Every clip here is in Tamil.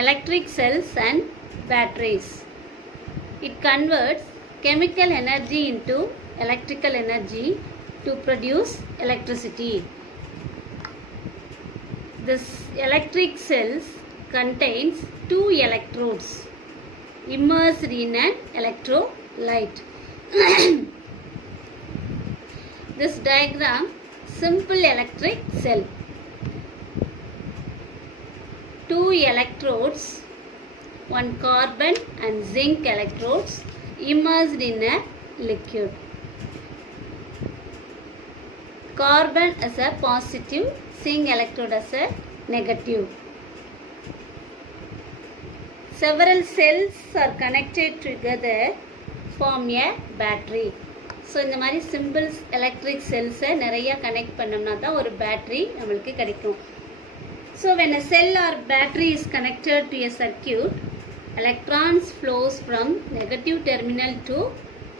electric cells and batteries. It converts chemical energy into electrical energy to produce electricity. This electric cells contains two electrodes immersed in an electrolyte. This diagram simple electric cell. Two electrodes, one carbon and zinc electrodes immersed in a liquid. Carbon as a positive, zinc electrode as a negative. Several cells are connected together form a battery. So இந்த மாதிரி சிம்பிள்ஸ் எலக்ட்ரிக் செல்ஸை நிறையா கனெக்ட் பண்ணோம்னா தான் ஒரு பேட்ரி நம்மளுக்கு கிடைக்கும். So when a cell or battery is connected to a circuit, electrons flows from negative terminal to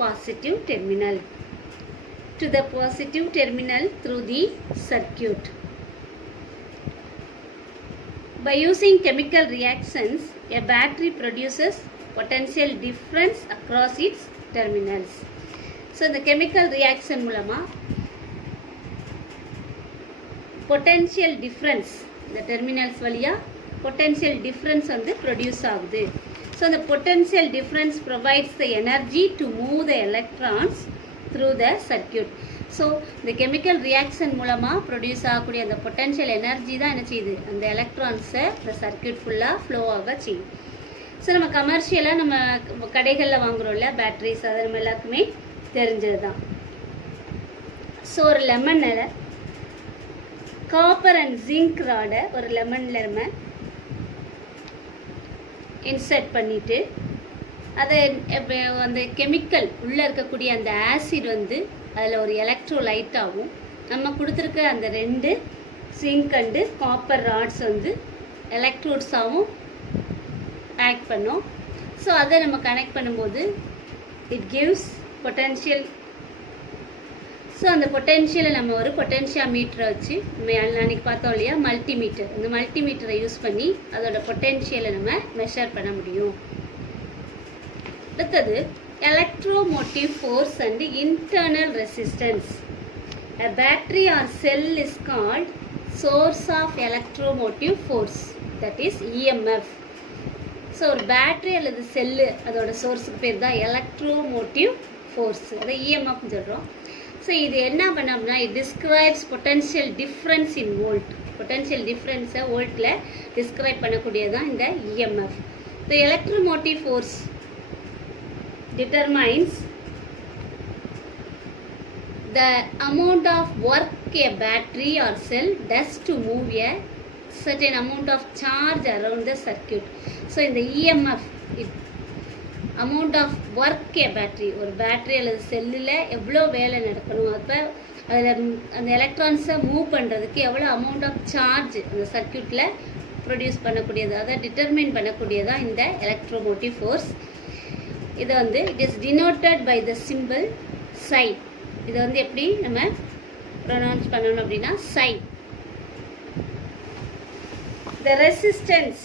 positive terminal through the circuit. By using chemical reactions, a battery produces potential difference across its terminals. So இந்த கெமிக்கல் ரியாக்ஷன் மூலமாக பொட்டென்ஷியல் டிஃப்ரென்ஸ் இந்த டெர்மினல்ஸ் வழியாக பொட்டென்ஷியல் டிஃப்ரென்ஸ் வந்து ப்ரொடியூஸ் ஆகுது. ஸோ அந்த potential difference provides the energy to move the electrons through the circuit. So இந்த கெமிக்கல் ரியாக்ஷன் மூலமாக ப்ரொடியூஸ் ஆகக்கூடிய அந்த பொட்டென்ஷியல் எனர்ஜி தான் என்ன செய்யுது, அந்த எலக்ட்ரான்ஸை இந்த சர்க்கியூட் ஃபுல்லாக ஃப்ளோ ஆக செய்யும். ஸோ நம்ம கமர்ஷியலாக நம்ம கடைகளில் வாங்குகிறோம்ல பேட்ரிஸ், அது நம்ம எல்லாருக்குமே தெரிஞ்சது தான். ஸோ ஒரு லெமனில் காப்பர் அண்ட் ஜிங்க் ராடை ஒரு லெமனில் நம்ம இன்சர்ட் பண்ணிவிட்டு அதை அந்த கெமிக்கல் உள்ளே இருக்கக்கூடிய அந்த ஆசிட் வந்து அதில் ஒரு எலக்ட்ரோலைட்டாகவும் நம்ம கொடுத்துருக்க அந்த ரெண்டு ஜிங்க் அண்டு காப்பர் ராட்ஸ் வந்து எலக்ட்ரோட்ஸாகவும் ஆக்ட் பண்ணோம். ஸோ அதை நம்ம கனெக்ட் பண்ணும்போது இட் கிவ்ஸ் பொட்டென்ஷியல். ஸோ அந்த பொட்டென்ஷியலை நம்ம ஒரு பொட்டென்ஷியா மீட்டரை வச்சு அன்றைக்கி பார்த்தோம் இல்லையா மல்டிமீட்டர், அந்த மல்டிமீட்டரை யூஸ் பண்ணி அதோட பொட்டென்ஷியலை நம்ம மெஷர் பண்ண முடியும். அடுத்தது electromotive force and internal resistance. A battery or cell is called source of electromotive force, that is EMF. So ஒரு பேட்ரி அல்லது செல்லு அதோட சோர்ஸுக்கு பேர் தான் எலக்ட்ரோமோட்டிவ் ஃபோர்ஸ், அதை இஎம்எஃப்னு சொல்கிறோம். ஸோ இது என்ன பண்ணோம்னா it describes potential difference in volt. Potential டிஃப்ரென்ஸை வோல்ட்டில் டிஸ்கிரைப் பண்ணக்கூடியது தான் இந்த EMF. The electromotive force determines the amount of work a battery or cell does to move a certain amount of charge around the circuit. So in the EMF amount of work a battery, ஒரு பேட்டரி அல்லது செல்லில் எவ்வளோ வேலை நடக்கணும், அப்போ அதில் அந்த எலக்ட்ரான்ஸை மூவ் பண்ணுறதுக்கு எவ்வளோ அமௌண்ட் ஆஃப் சார்ஜ் அந்த சர்க்கியூட்டில் ப்ரொடியூஸ் பண்ணக்கூடியது, அதை டிட்டர்மைன் பண்ணக்கூடியதான் இந்த எலக்ட்ரோமோட்டிவ் ஃபோர்ஸ். இதை வந்து it is denoted by the simple psi. இதை வந்து எப்படி நம்ம ப்ரொனவுன்ஸ் பண்ணணும் அப்படின்னா psi. The resistance,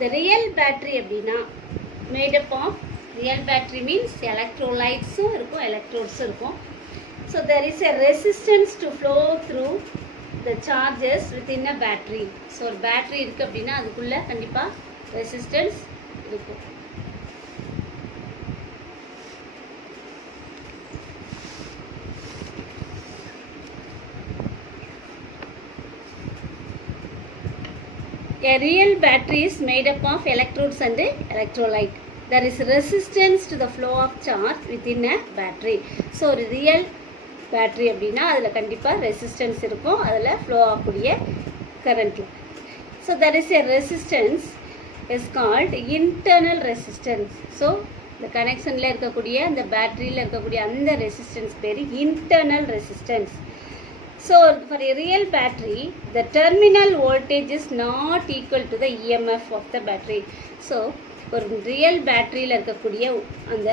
the real battery அப்படின்னா made up of real battery means எலக்ட்ரோலைட்ஸும் இருக்கும் எலக்ட்ரோட்ஸும் இருக்கும். So there is a resistance to flow through the charges within a battery. So ஒரு பேட்ரி இருக்குது அப்படின்னா அதுக்குள்ளே கண்டிப்பாக ரெசிஸ்டன்ஸ் இருக்கும். A real battery is made up of electrodes and electrolyte. There is resistance to the flow of charge within a battery. So ஒரு real battery அப்படின்னா அதில் கண்டிப்பாக ரெசிஸ்டன்ஸ் இருக்கும், அதில் ஃப்ளோ ஆகக்கூடிய கரண்ட்டில். So there is a resistance is called internal resistance. So இந்த கனெக்ஷனில் இருக்கக்கூடிய அந்த பேட்டரியில் இருக்கக்கூடிய அந்த ரெசிஸ்டன்ஸ் பேர் internal resistance. So for a real battery, the terminal voltage is not equal to the EMF of the battery. So ஒரு ரியல் பேட்டரியில் இருக்கக்கூடிய அந்த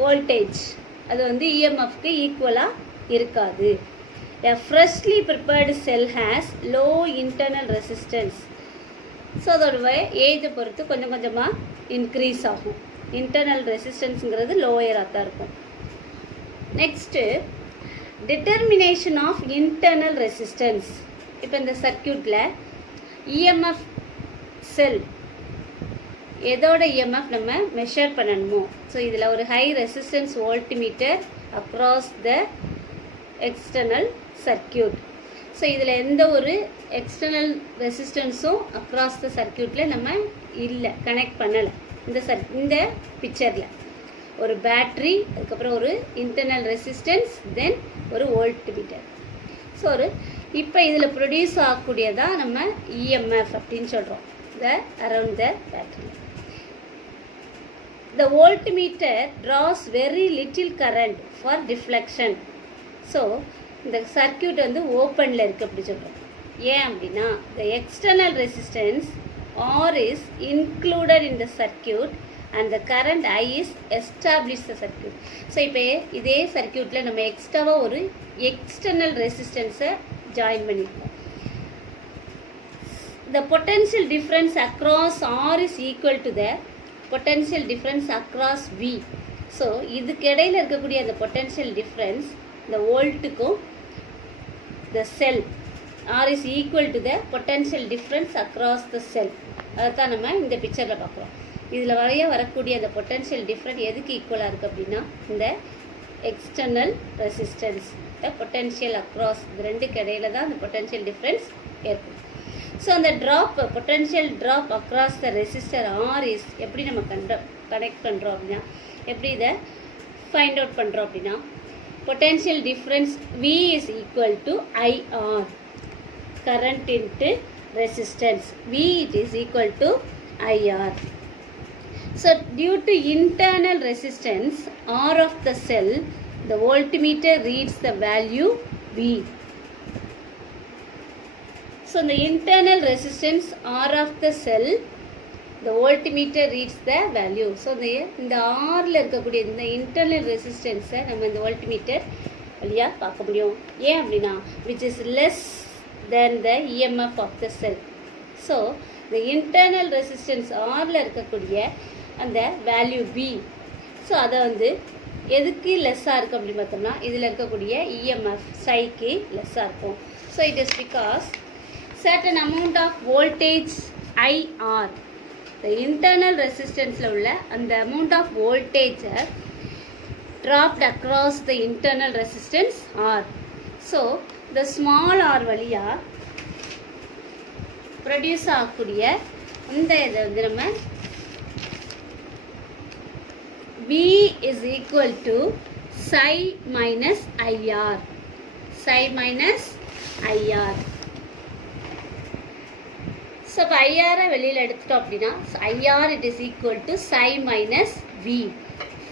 வோல்டேஜ் அது வந்து இஎம்எஃப்க்கு ஈக்குவலாக இருக்காது. A freshly prepared cell has low internal resistance. So அதோட ஏஜை பொறுத்து கொஞ்சம் கொஞ்சமாக இன்க்ரீஸ் ஆகும். இன்டர்னல் ரெசிஸ்டன்ஸுங்கிறது லோயராக தான் இருக்கும். Next determination of internal resistance. இப்போ இந்த சர்க்கியூட்டில் இஎம்எஃப் செல் எதோட இஎம்எஃப் நம்ம மெஷர் பண்ணணுமோ, ஸோ இதில் ஒரு high resistance voltmeter across the external circuit. So இதில் எந்த ஒரு எக்ஸ்டர்னல் ரெசிஸ்டன்ஸும் அக்ராஸ் த சர்க்கியூட்டில் நம்ம இல்லை, கனெக்ட் பண்ணலை. இந்த பிக்சரில் ஒரு பேட்ரி, அதுக்கப்புறம் ஒரு இன்டர்னல் ரெசிஸ்டன்ஸ், தென் ஒரு வோல்ட்மீட்டர். ஸோ இப்போ இதில் ப்ரொடியூஸ் ஆகக்கூடியதான் நம்ம இஎம்எஃப் அப்படின்னு சொல்கிறோம், the around the battery. The voltmeter draws very little current for deflection. So இந்த சர்க்கியூட் வந்து ஓப்பனில் இருக்குது அப்படி சொல்கிறோம். ஏன் அப்படின்னா the external resistance R is included in the circuit and the current I is established the circuit. So இப்போ இதே சர்க்கியூட்டில் நம்ம எக்ஸ்ட்ராவாக ஒரு எக்ஸ்டர்னல் ரெசிஸ்டன்ஸை ஜாயின் பண்ணியிருக்கோம். The potential difference across R is equal to the potential difference across V. So இதுக்கு இடையில் இருக்கக்கூடிய அந்த பொட்டென்ஷியல் டிஃப்ரென்ஸ் இந்த வோல்ட்டுக்கும் the cell R is equal to the potential difference across the cell. அதைத்தான் நம்ம இந்த பிக்சரில் பார்க்குறோம். இதில் வரக்கூடிய அந்த பொட்டென்ஷியல் டிஃப்ரெண்ட் எதுக்கு ஈக்குவலாக இருக்குது அப்படின்னா இந்த external resistance, the potential across, இது ரெண்டுக்கு இடையில தான் அந்த பொட்டென்ஷியல் டிஃப்ரென்ஸ் ஏற்படும். ஸோ அந்த drop, potential drop across the resistor R is எப்படி நம்ம கனெக்ட் பண்ணுறோம் அப்படின்னா, எப்படி இதை ஃபைண்ட் அவுட் பண்ணுறோம் அப்படின்னா, potential difference V is equal to IR, current into resistance, V it is equal to IR. So due to internal resistance R of the cell, the voltmeter reads the value V. So the internal resistance R of the cell, the voltmeter reads the value. So இந்த ஆரில் இருக்கக்கூடிய இந்த இன்டர்னல் ரெசிஸ்டன்ஸை நம்ம இந்த வோல்ட்மீட்டர் வழியாக பார்க்க முடியும். ஏன் அப்படின்னா which is less than the EMF of the cell. So the internal resistance ஆரில் இருக்கக்கூடிய அந்த வேல்யூ B, ஸோ அதை வந்து எதுக்கு லெஸ்ஸாக இருக்குது அப்படின்னு பார்த்தோம்னா இதில் இருக்கக்கூடிய EMF சைக்கு லெஸ்ஸாக இருக்கும். So it is because certain amount of voltage IR, the internal resistance உள்ள அந்த amount of voltage dropped across the internal resistance R. So the small r வழியாக ப்ரொடியூஸ் ஆகக்கூடிய இந்த இதை வந்து நம்ம V is equal to psi minus IR, psi minus IR. So இப்போ ஐஆரை வெளியில் எடுத்துட்டோம் அப்படின்னா IR it is equal to psi minus V.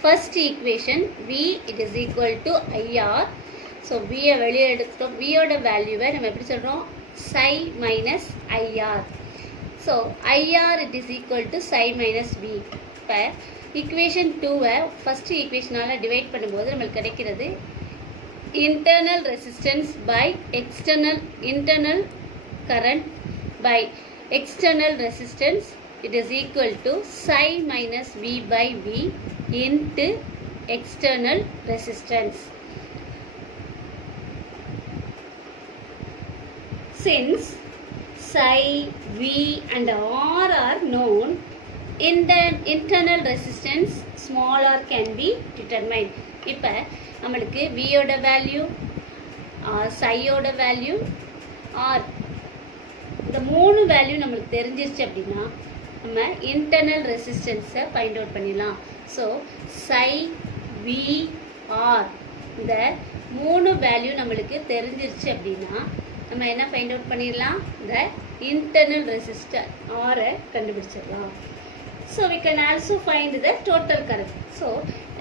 First equation V it is equal to IR. So Vயை வெளியில் எடுத்துட்டோம். Vயோட வேல்யூவை நம்ம எப்படி சொல்கிறோம், psi minus IR. So IR it is equal to psi minus V. இப்போ ஈக்குவேஷன் 2வை ஃபஸ்ட்டு ஈக்குவேஷனால் டிவைட் பண்ணும்போது நம்மளுக்கு கிடைக்கிறது internal resistance by internal current by external resistance, it is equal to psi minus V by V into external resistance. Since psi, V and R are known, in the internal resistance small r can be determined. இப்போ நம்மளுக்கு Vயோட வேல்யூ, psiயோட வேல்யூ, R, இந்த மூணு வேல்யூ நம்மளுக்கு தெரிஞ்சிருச்சு அப்படின்னா நம்ம இன்டர்னல் ரெசிஸ்டன்ஸை ஃபைண்ட் அவுட் பண்ணிடலாம். ஸோ psi, V, R இந்த மூணு வேல்யூ நம்மளுக்கு தெரிஞ்சிருச்சு அப்படின்னா நம்ம என்ன ஃபைண்ட் அவுட் பண்ணிடலாம், இந்த இன்டர்னல் ரெசிஸ்டர் ஆரை கண்டுபிடிச்சிடலாம். So we can also find the total current. So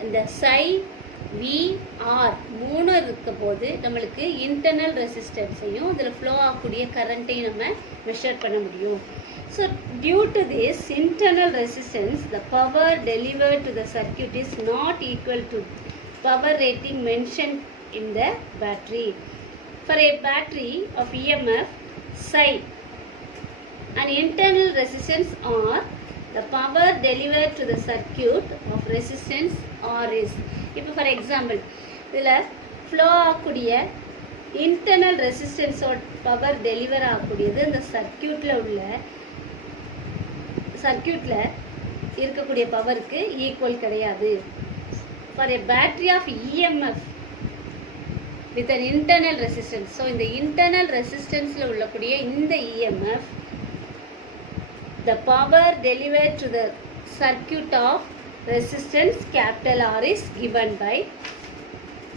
இந்த psi, V, R மூணு இருக்க போது நம்மளுக்கு இன்டர்னல் ரெசிஸ்டன்ஸையும் இதில் ஃப்ளோ ஆகக்கூடிய கரண்ட்டையும் நம்ம மெஷர் பண்ண முடியும். So due to this internal resistance the power delivered to the circuit is not equal to power rating mention in the battery. For a battery of EMF psi, an internal resistance R, the power delivered to the circuit of resistance R is. இப்போ for example இதில் flow ஆகக்கூடிய internal resistance பவர் டெலிவர் ஆகக்கூடியது இந்த சர்க்கியூட்டில் இருக்கக்கூடிய பவருக்கு ஈக்குவல் கிடையாது. For a battery of EMF with an internal resistance, so இந்த internal resistanceல உள்ளக்கூடிய இந்த EMF, the power delivered to the circuit of resistance capital R is given by,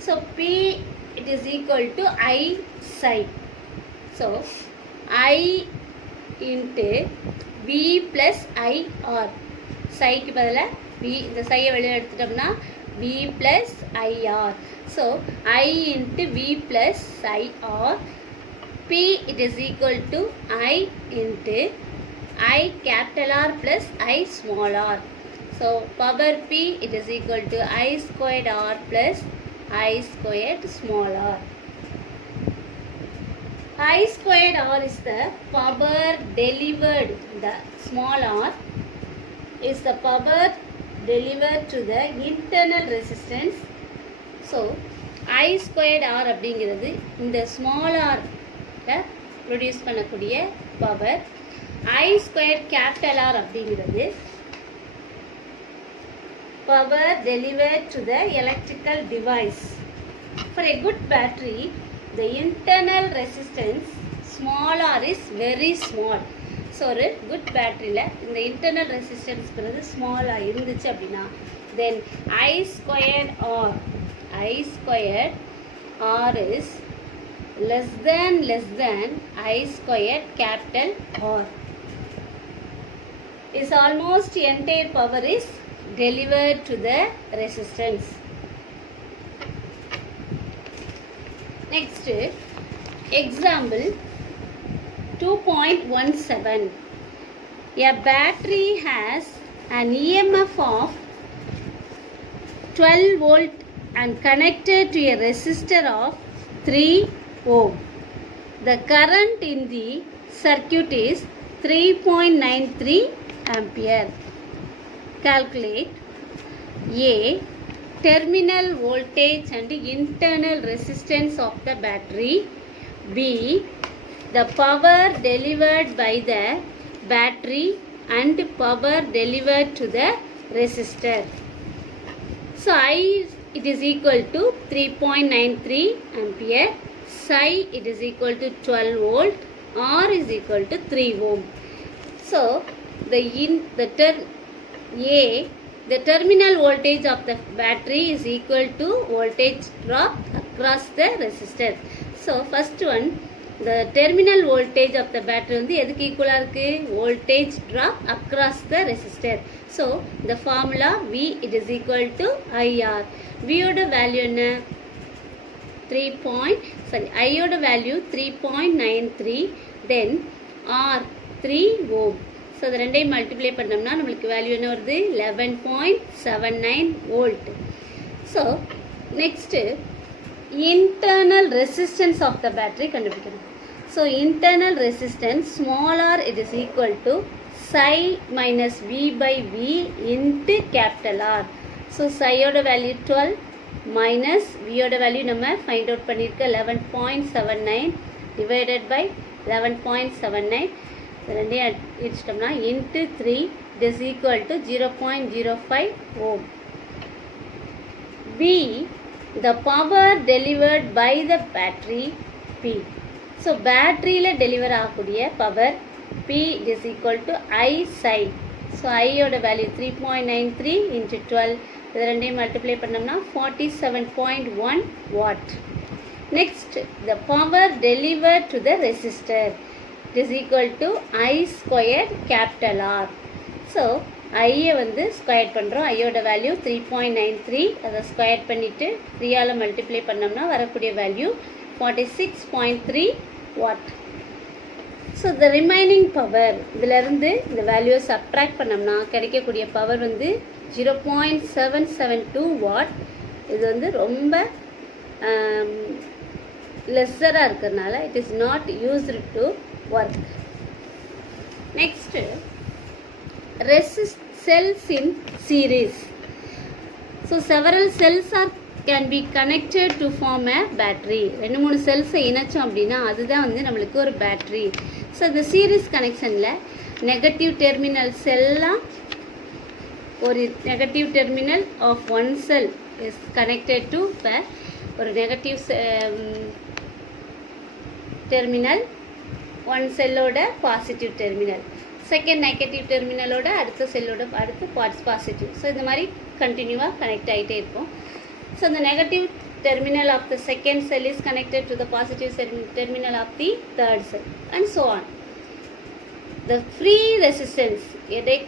so P it is equal to I psi, so I into V plus I R, psi க்கு பதிலா V, இந்த psi வெளியே எடுத்துட்டோம்னா V plus I R, so I into V plus I R, P it is equal to I into I capital R plus I small r, so power P it is equal to I squared R plus I squared small r. I squared R is the power delivered, the small r is the power delivered to the internal resistance, so I squared R அப்படிங்கிறது இந்த small r ப்ரொடியூஸ் பண்ணக்கூடிய power, I squared capital R அப்படிங்கிறது power delivered to the electrical device. For a good battery, the internal resistance small r is very small. So ஒரு good batteryல இந்த internal resistance small r இருந்துச்சு அப்படின்னா then I squared R is less than I squared capital R, is almost entire power is delivered to the resistance. Next example 2.17. A battery has an EMF of 12 volt and connected to a resistor of 3 ohm. The current in the circuit is 3.93 ampere. Calculate A, terminal voltage and internal resistance of the battery. B, the power delivered by the battery and power delivered to the resistor. So I it is equal to 3.93 ampere, psi it is equal to 12 volt, R is equal to 3 ohm. So the terminal voltage of the battery is equal to voltage drop across the resistor. So first one, the terminal voltage of the battery வந்து எதுக்கு ஈக்குவலா இருக்கு? voltage drop across the resistor. So the formula V it is equal to IR. V ஓட வேல்யூ என்ன? I ஓட value 3.93, then R 3 ohm. So the ரெண்டையும் மல்டிப்ளை பண்ணோம்னா நம்மளுக்கு வேல்யூ என்ன வருது? 11.79 volt. So next internal resistance of the battery கண்டுபிடிக்கணும். So internal resistance small r it is equal to psi minus V by V into capital R. So psi ஓட வேல்யூ 12 minus V ஓட வேல்யூ நம்ம ஃபைண்ட் அவுட் பண்ணியிருக்க 11.79 divided by 11.79, ரெண்டையும் அடிச்சிட்டோம்னா into 3 it is equal to 0.05 ohm. B, the power delivered by the battery P. So batteryல டெலிவர் ஆகக்கூடிய power P is equal to I psi. So I ஓட வேல்யூ 3.93 into 12, இது ரெண்டையும் மல்டிப்ளை பண்ணோம்னா 47.1 watt. Next, the power delivered to the resistor it is equal to I squared capital R. So I வந்து ஸ்கொயர் பண்ணுறோம். ஐயோட வேல்யூ 3.93, அதை ஸ்கொயர் பண்ணிவிட்டு 3ஆல் மல்டிப்ளை பண்ணோம்னா வரக்கூடிய value 46.3 watt. So the remaining power இதிலிருந்து இந்த வேல்யூவை சப்ட்ராக்ட் பண்ணோம்னா கிடைக்கக்கூடிய பவர் வந்து 0.772 watt. இது வந்து ரொம்ப லெஸ்ஸராக இருக்கிறதுனால it is not used to work. Next, resist cells in series. So several cells can be connected to form a battery. 2-3 செல்ஸை இணைச்சோம் அப்படின்னா அதுதான் வந்து நம்மளுக்கு ஒரு பேட்டரி. ஸோ இந்த சீரீஸ் கனெக்ஷனில் நெகட்டிவ் டெர்மினல் செல்லாம் ஒரு negative terminal of one cell is connected to ஒரு நெகட்டிவ் டெர்மினல் ஒன் செல்லோட பாசிட்டிவ் டெர்மினல், செகண்ட் நெகட்டிவ் டெர்மினலோட அடுத்த செல்லோட அடுத்து பாசிட்டிவ். ஸோ இந்த மாதிரி கண்டினியூவாக கனெக்ட் ஆகிட்டே இருக்கும். So the negative terminal of the second cell is connected to the positive terminal of the third cell and so on. The free resistance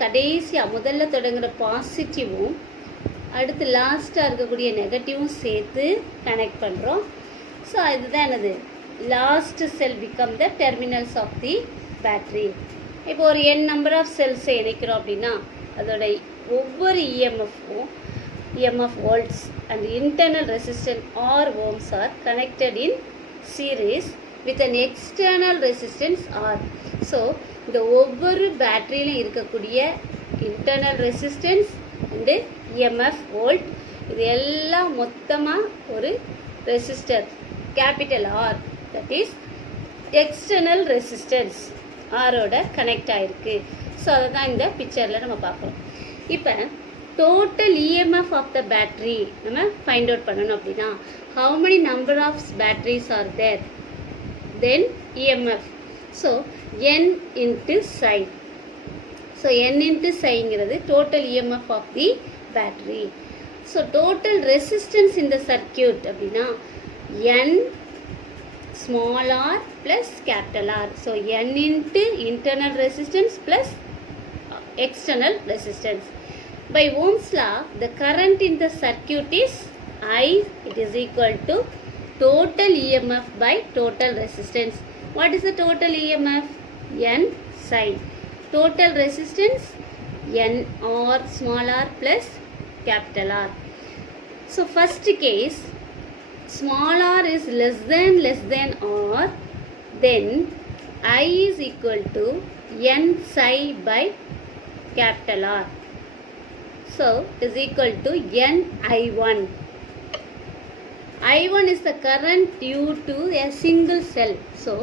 கடைசியாக முதல்ல தொடங்குற பாசிட்டிவும் அடுத்து லாஸ்ட்டாக இருக்கக்கூடிய நெகட்டிவும் சேர்த்து கனெக்ட் பண்ணுறோம். ஸோ இதுதான் என்னது last cell become the terminals of the battery. இப்போ ஒரு n நம்பர் ஆஃப் செல்ஸை இணைக்கிறோம் அப்படின்னா அதோட ஒவ்வொரு EMF volts and internal resistance or ohms are connected in series with an external resistance R. So இந்த ஒவ்வொரு பேட்டரியிலும் இருக்கக்கூடிய internal resistance and EMF volt இது எல்லாம் மொத்தமாக ஒரு resistor capital R, that is external resistance ஆரோட கனெக்ட் ஆகிருக்கு. ஸோ அதை தான் இந்த பிக்சரில் நம்ம பார்க்குறோம். இப்போ total EMF of the battery நம்ம find out பண்ணணும் அப்படின்னா how many number of batteries are there, then EMF. So n into psi. So n into psi ங்கிறது total EMF of the battery. So total resistance in the circuit அப்படின்னா n small r plus capital R. So n into internal resistance plus external resistance. By Ohm's law, the current in the circuit is I. It is equal to total EMF by total resistance. What is the total EMF? N psi. Total resistance N R small r plus capital R. So first case, small r is less than R, then I is equal to N psi by capital R. So is equal to NI1. I1 is the current due to a single cell. So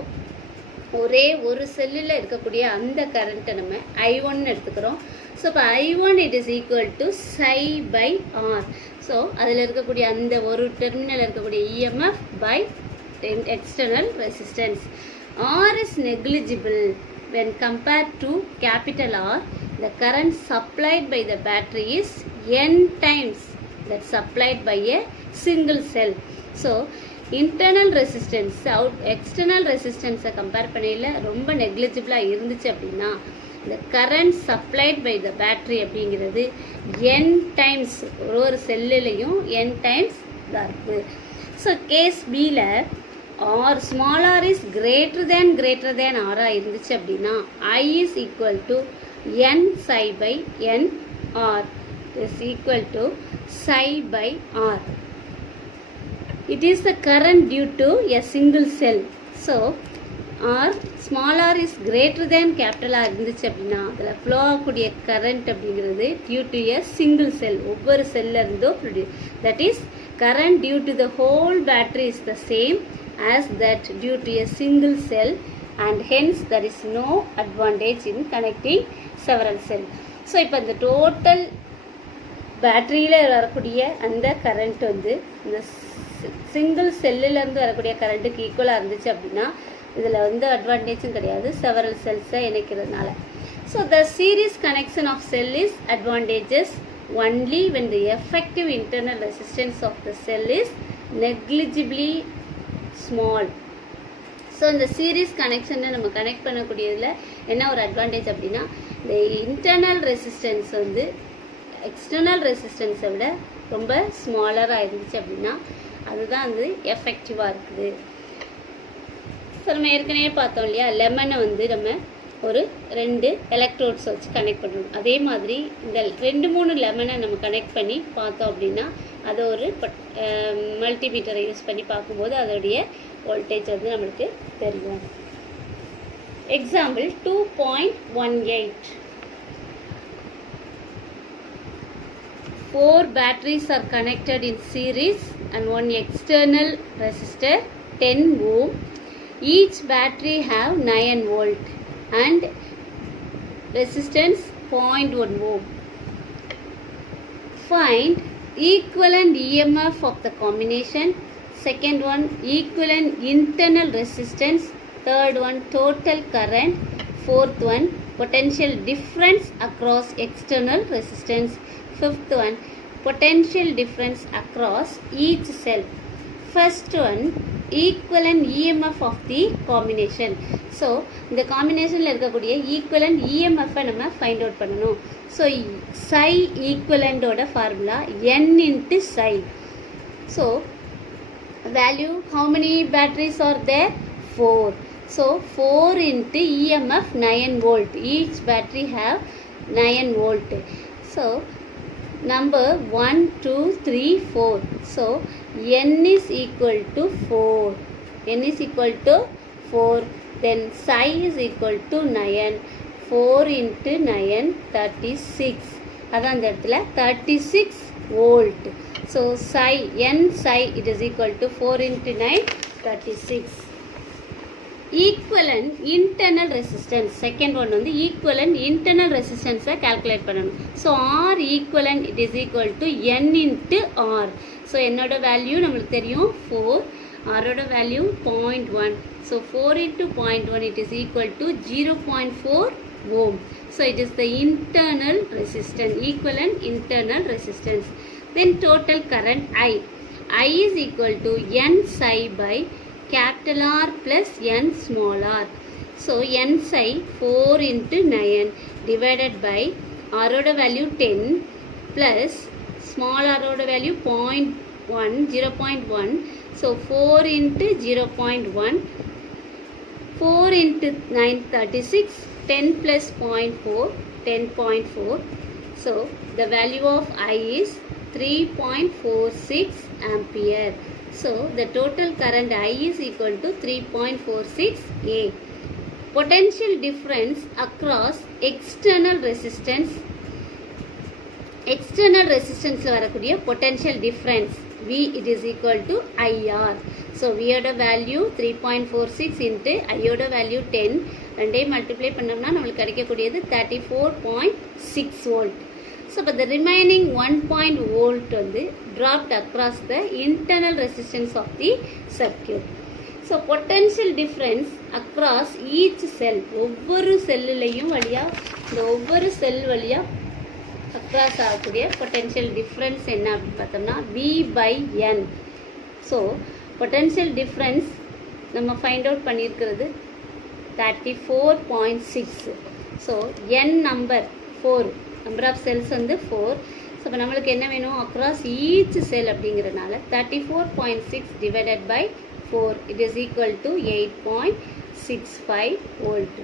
ஒரே ஒரு செல்லில் இருக்கக்கூடிய அந்த கரண்ட்டை நம்ம I1 எடுத்துக்கிறோம். ஸோ இப்போ I1 it is equal to psi by R. So அதில் இருக்கக்கூடிய அந்த ஒரு டெர்மினல் இருக்கக்கூடிய EMF by external resistance. R is negligible when compared to capital R. The current supplied by the battery is n times that supplied by a single cell. So internal resistance external resistance compare பண்ணையில் ரொம்ப நெக்லிஜிபிளாக இருந்துச்சு அப்படின்னா the current supplied by the battery அப்படிங்கிறது n times ஒரு செல்லுலையும் n times தான் இருக்குது. ஸோ கேஸ் பியில் or small r is greater than r இருந்துச்சு அப்படின்னா I is equal to n psi by n r is equal to psi by r. It is the current due to a single cell. So r small r is greater than capital R இருந்துச்சு அப்படின்னா அதில் ஃப்ளோ ஆகக்கூடிய கரண்ட் அப்படிங்கிறது due to a single cell, ஒவ்வொரு செல்லில் இருந்தோ produce. That is current due to the whole battery is the same as that due to a single cell, and hence there is no advantage in connecting several cells. So இப்போ இந்த டோட்டல் பேட்டரியில் வரக்கூடிய அந்த கரண்ட் வந்து இந்த சிங்கிள் செல்லிலேருந்து வரக்கூடிய கரண்ட்டுக்கு ஈக்குவலாக இருந்துச்சு அப்படின்னா இதில் வந்து அட்வான்டேஜும் கிடையாது செவரல் செல்ஸை இணைக்கிறதுனால. So the series connection of cell is advantages only when the effective internal resistance of the cell is negligibly small. So இந்த சீரீஸ் கனெக்ஷனை நம்ம கனெக்ட் பண்ணக்கூடியதில் என்ன ஒரு அட்வான்டேஜ் அப்படின்னா இந்த இன்டர்னல் ரெசிஸ்டன்ஸ் வந்து எக்ஸ்டர்னல் ரெசிஸ்டன்ஸை விட ரொம்ப ஸ்மாலராக இருந்துச்சு அப்படின்னா அதுதான் வந்து எஃபெக்டிவாக இருக்குது. ஸோ நம்ம ஏற்கனவே பார்த்தோம் இல்லையா, லெமனை வந்து நம்ம ஒரு 2 எலக்ட்ரோட்ஸ் வச்சு கனெக்ட் பண்ணணும். அதே மாதிரி இந்த 2-3 லெமனை நம்ம கனெக்ட் பண்ணி பார்த்தோம் அப்படின்னா அதை ஒரு மல்டிமீட்டரை யூஸ் பண்ணி பார்க்கும்போது அதோடைய வோல்டேஜ் வந்து நம்மளுக்கு தெரியும். Example 2.18. 4 batteries are connected in series and one external resistor 10 ohm. Each battery have 9 volt and resistance 0.1 ohm. Find equivalent EMF of the combination. Second one, equivalent internal resistance. Third one, total current. Fourth one, potential difference across external resistance. Fifth one, potential difference across each cell. First one, equivalent EMF of the combination. So இந்த காம்பினேஷனில் இருக்கக்கூடிய ஈக்குவலண்ட் இஎம்எஃப்பை நம்ம ஃபைண்ட் அவுட் பண்ணணும். ஸோ psi ஈக்குவலண்டோட ஃபார்முலா n into psi. ஸோ value, how many batteries are there? 4. So 4 into EMF 9 volt. Each battery have 9 volt. So number 1, 2, 3, 4. So n is equal to 4. N is equal to 4. Then psi is equal to 9. 4 into 9, 36. அதான் அந்த இடத்துல 36 volt. So psi, n psi, it is equal to 4 into 9, 36. Equivalent internal resistance. Second one வந்து equivalent internal resistance calculate பண்ணணும். So R equivalent it is equal to n into R. So என்னோட வேல்யூ நம்மளுக்கு தெரியும் 4. R ஓட value 0.1. So 4 into 0.1 it is equal to 0.4 ohm. So it is the internal resistance, equivalent internal resistance. Then total current I. I is equal to n psi by capital R plus n small r. So n psi 4 into 9 divided by R oda value 10 plus small r oda value 0.1. So 4 into 0.1. 4 into 9, 36. 10 plus 0.4, 10.4. So the value of I is 3.46 ampere. So the total current I is equal to 3.46 A. Potential difference across external resistance. External resistance la varakuriya potential difference V it is equal to IR. So V oda value 3.46 into I oda value 10. ரெண்டே மல்டிப்ளை பண்ணோம்னா நம்மளுக்கு கிடைக்கக்கூடியது 34.6 வோல்ட். ஸோ இப்போ the remaining 1 volt வந்து dropped across the internal resistance of the circuit. So potential difference across each cell, ஒவ்வொரு செல்லுலையும் வழியாக இந்த ஒவ்வொரு செல் வழியாக அக்ராஸ் ஆகக்கூடிய பொட்டென்ஷியல் டிஃப்ரென்ஸ் என்ன அப்படின்னு பார்த்தோம்னா V by N. So potential difference நம்ம ஃபைண்ட் அவுட் பண்ணியிருக்கிறது 34.6. So n number 4, number of cells வந்து 4. ஸோ இப்போ நம்மளுக்கு என்ன வேணும்? அக்ராஸ் ஈச் செல் அப்படிங்கிறனால 34.6 divided by 4 it is equal to 8.65 volt.